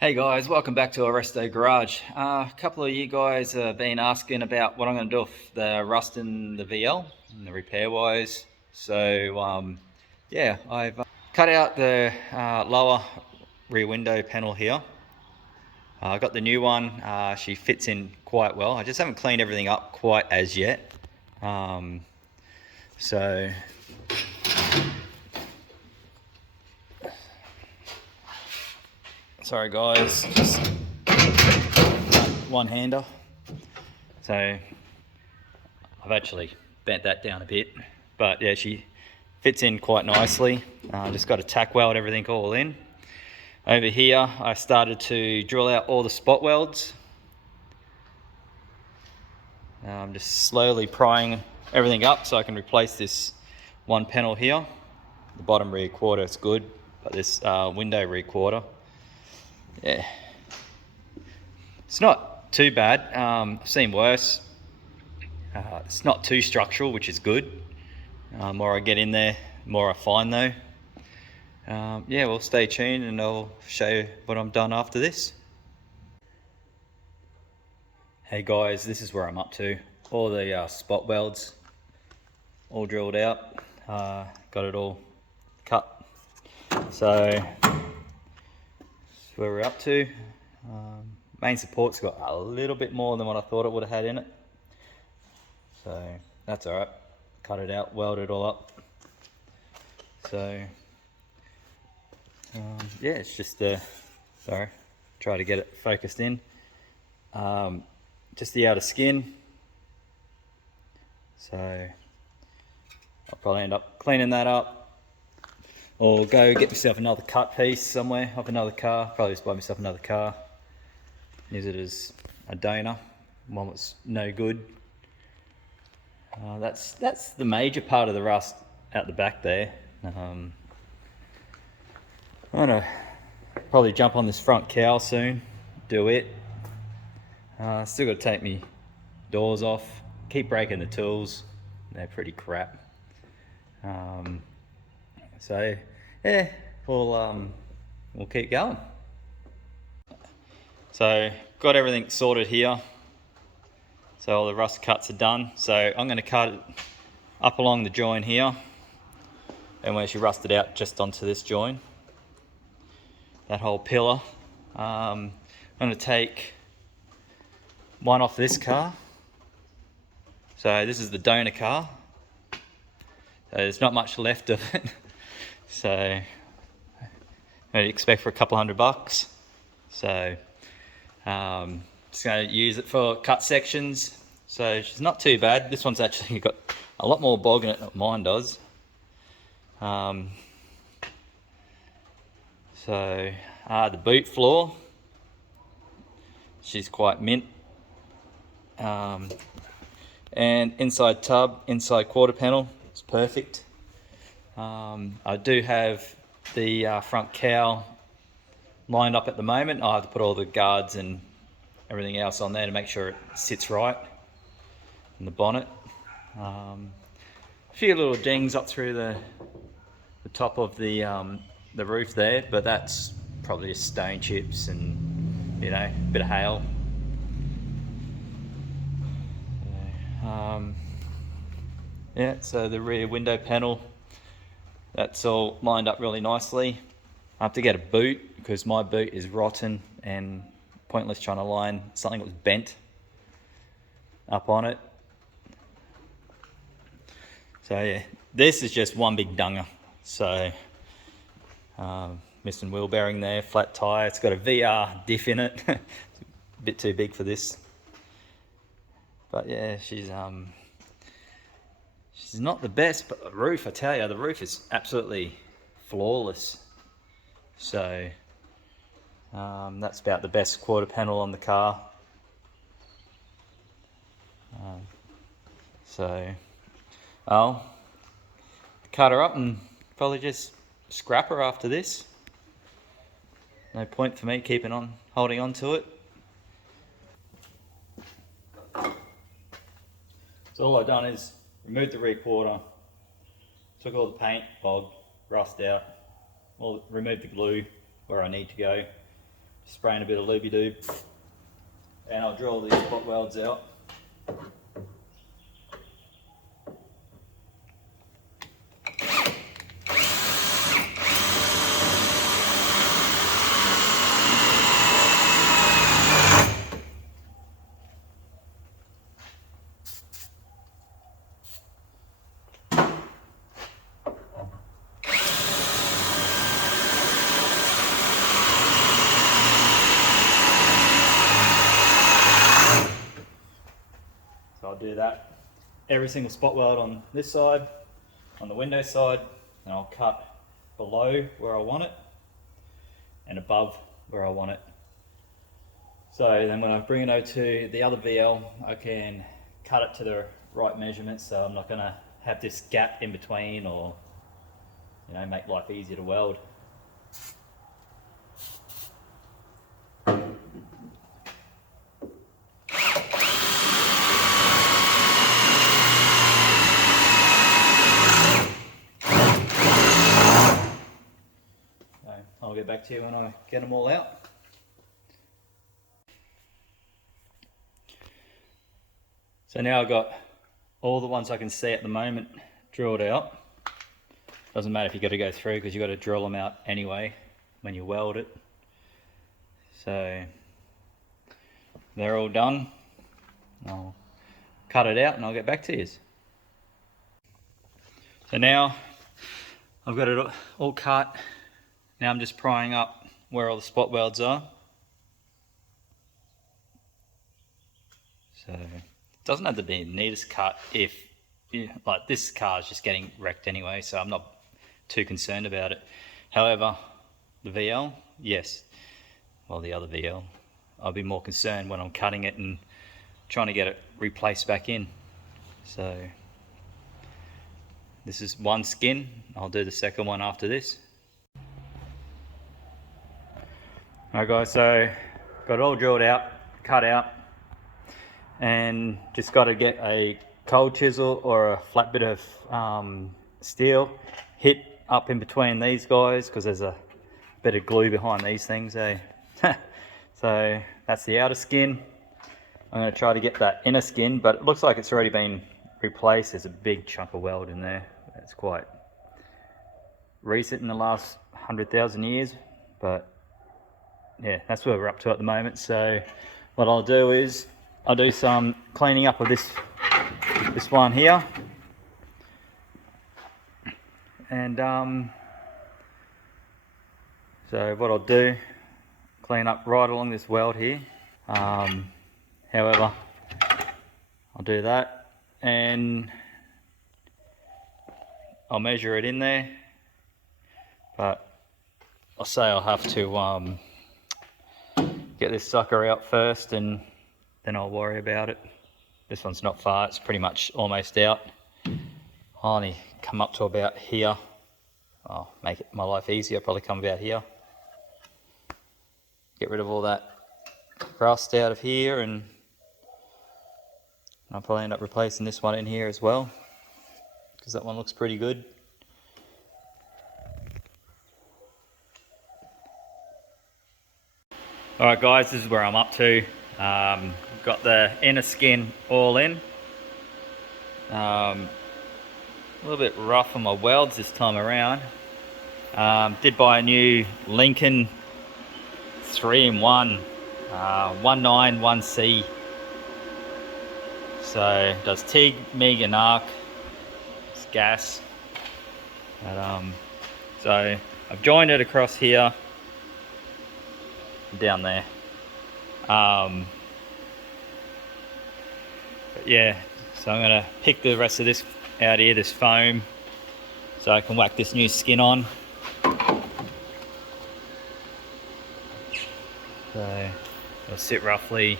Hey guys, welcome back to ORESTO Garage. A couple of you guys have been asking about what I'm going to do with the rust in the VL and the repair wise. So yeah, I've cut out the lower rear window panel here. I got the new one. She fits in quite well. I just haven't cleaned everything up quite as yet. So sorry guys, just one-hander. So I've actually bent that down a bit, but yeah, she fits in quite nicely. Just got to tack weld everything all in. Over here, I started to drill out all the spot welds. I'm just slowly prying everything up so I can replace this one panel here. The bottom rear quarter is good, but this window rear quarter, yeah, it's not too bad. I've seen worse. It's not too structural, which is good. More I get in there, more I find though. Yeah, well, stay tuned and I'll show you what I'm done after this. Hey guys, this is where I'm up to. All the spot welds all drilled out. Got it all cut. So that's where we're up to. Main support's got a little bit more than what I thought it would have had in it. So that's all right. Cut it out, weld it all up. So yeah, it's just sorry, try to get it focused in. Just the outer skin. So I'll probably end up cleaning that up, or go get myself another cut piece somewhere off another car. Probably just buy myself another car. Use it as a donor. One that's no good. That's the major part of the rust out the back there. I'm gonna probably jump on this front cowl soon, do it. Still got to take me doors off. Keep breaking the tools, they're pretty crap. So yeah, we'll keep going. So got everything sorted here. So all the rust cuts are done. So I'm going to cut it up along the join here, and where she rusted out just onto this join, that whole pillar. I'm going to take one off this car. So this is the donor car. So there's not much left of it. So I expect for a couple $100. So just going to use it for cut sections. So she's not too bad. This one's actually got a lot more bog in it than mine does. So the boot floor, she's quite mint. And inside tub, inside quarter panel, it's perfect. I do have the front cowl lined up at the moment. I'll have to put all the guards and everything else on there to make sure it sits right in the bonnet. A few little dings up through the top of the roof there, but that's probably just stone chips and, you know, a bit of hail. Yeah, so the rear window panel, that's all lined up really nicely. I have to get a boot because my boot is rotten and pointless trying to line something that was bent up on it. So yeah, this is just one big dunger. So missing wheel bearing there, flat tyre. It's got a VR diff in it. It's a bit too big for this. But yeah, she's not the best, but the roof, I tell you, the roof is absolutely flawless. So that's about the best quarter panel on the car. So I'll cut her up and probably just scrap her after this. No point for me keeping on holding on to it. So all I've done is removed the rear quarter, took all the paint, bog, rust out, removed the glue where I need to go. spraying a bit of looby-doob, and I'll drill these spot welds out. So I'll do that every single spot weld on this side, on the window side, and I'll cut below where I want it and above where I want it. So then when I bring it over to the other VL, I can cut it to the right measurements, so I'm not going to have this gap in between, or make life easier to weld. I'll get back to you when I get them all out. So now I've got all the ones I can see at the moment drilled out. Doesn't matter if you've got to go through, because you've got to drill them out anyway when you weld it. So they're all done. I'll cut it out and I'll get back to you. So now I've got it all cut. Now I'm just prying up where all the spot welds are. So it doesn't have to be the neatest cut if, like, this car is just getting wrecked anyway, so I'm not too concerned about it. However, the VL, yes, well, the other VL, I'll be more concerned when I'm cutting it and trying to get it replaced back in. So this is one skin. I'll do the second one after this. Alright guys, so got it all drilled out, cut out, and just got to get a cold chisel or a flat bit of steel, hit up in between these guys, because there's a bit of glue behind these things, eh? So that's the outer skin. I'm going to try to get that inner skin, but it looks like it's already been replaced. There's a big chunk of weld in there. It's quite recent, in the last 100,000 years, but yeah, that's where we're up to at the moment. So what I'll do is I'll do some cleaning up of this one here, and so what I'll do, clean up right along this weld here. However, I'll do that and I'll measure it in there, but I'll say I'll have to get this sucker out first, and then I'll worry about it. This one's not far, it's pretty much almost out. I'll only come up to about here. I'll make my life easier, I'll probably come about here. Get rid of all that rust out of here, and I'll probably end up replacing this one in here as well, because that one looks pretty good. Alright guys, this is where I'm up to. Got the inner skin all in. A little bit rough on my welds this time around. Did buy a new Lincoln 3-in-1 191C. So it does TIG, MIG and ARC. It's gas. But, so I've joined it across here, down there. But yeah, so I'm going to pick the rest of this out here, this foam, so I can whack this new skin on. So it'll sit roughly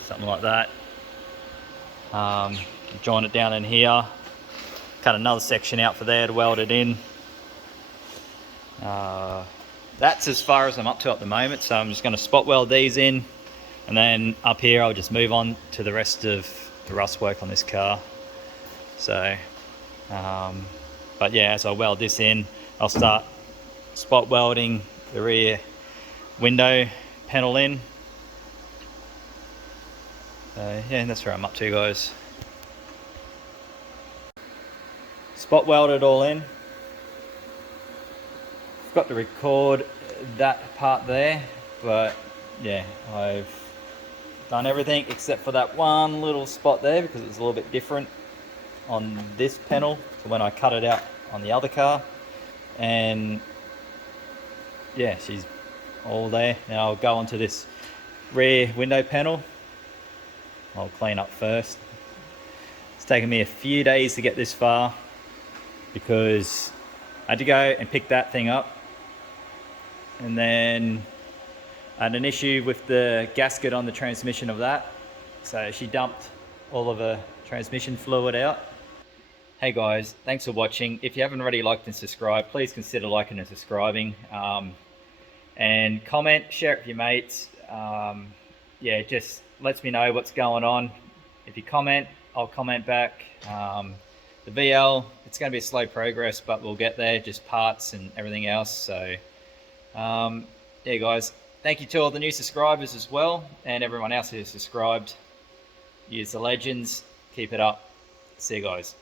something like that. Join it down in here, cut another section out for there to weld it in. That's as far as I'm up to at the moment, so I'm just going to spot weld these in, and then up here I'll just move on to the rest of the rust work on this car. So but yeah, as I weld this in, I'll start spot welding the rear window panel in. Yeah, that's where I'm up to, guys. Spot welded all in. Forgot to record that part there, but yeah, I've done everything except for that one little spot there because it's a little bit different on this panel to when I cut it out on the other car. And yeah, she's all there. Now I'll go onto this rear window panel. I'll clean up first. It's taken me a few days to get this far because I had to go and pick that thing up, and then I had an issue with the gasket on the transmission of that, so she dumped all of the transmission fluid out. Hey guys, thanks for watching. If you haven't already liked and subscribed, please consider liking and subscribing, and comment, share it with your mates. Yeah, it just lets me know what's going on. If you comment, I'll comment back. The VL, it's going to be a slow progress, but we'll get there, just parts and everything else. So yeah guys, thank you to all the new subscribers as well, and everyone else who's subscribed. Use the legends, keep it up. See you guys.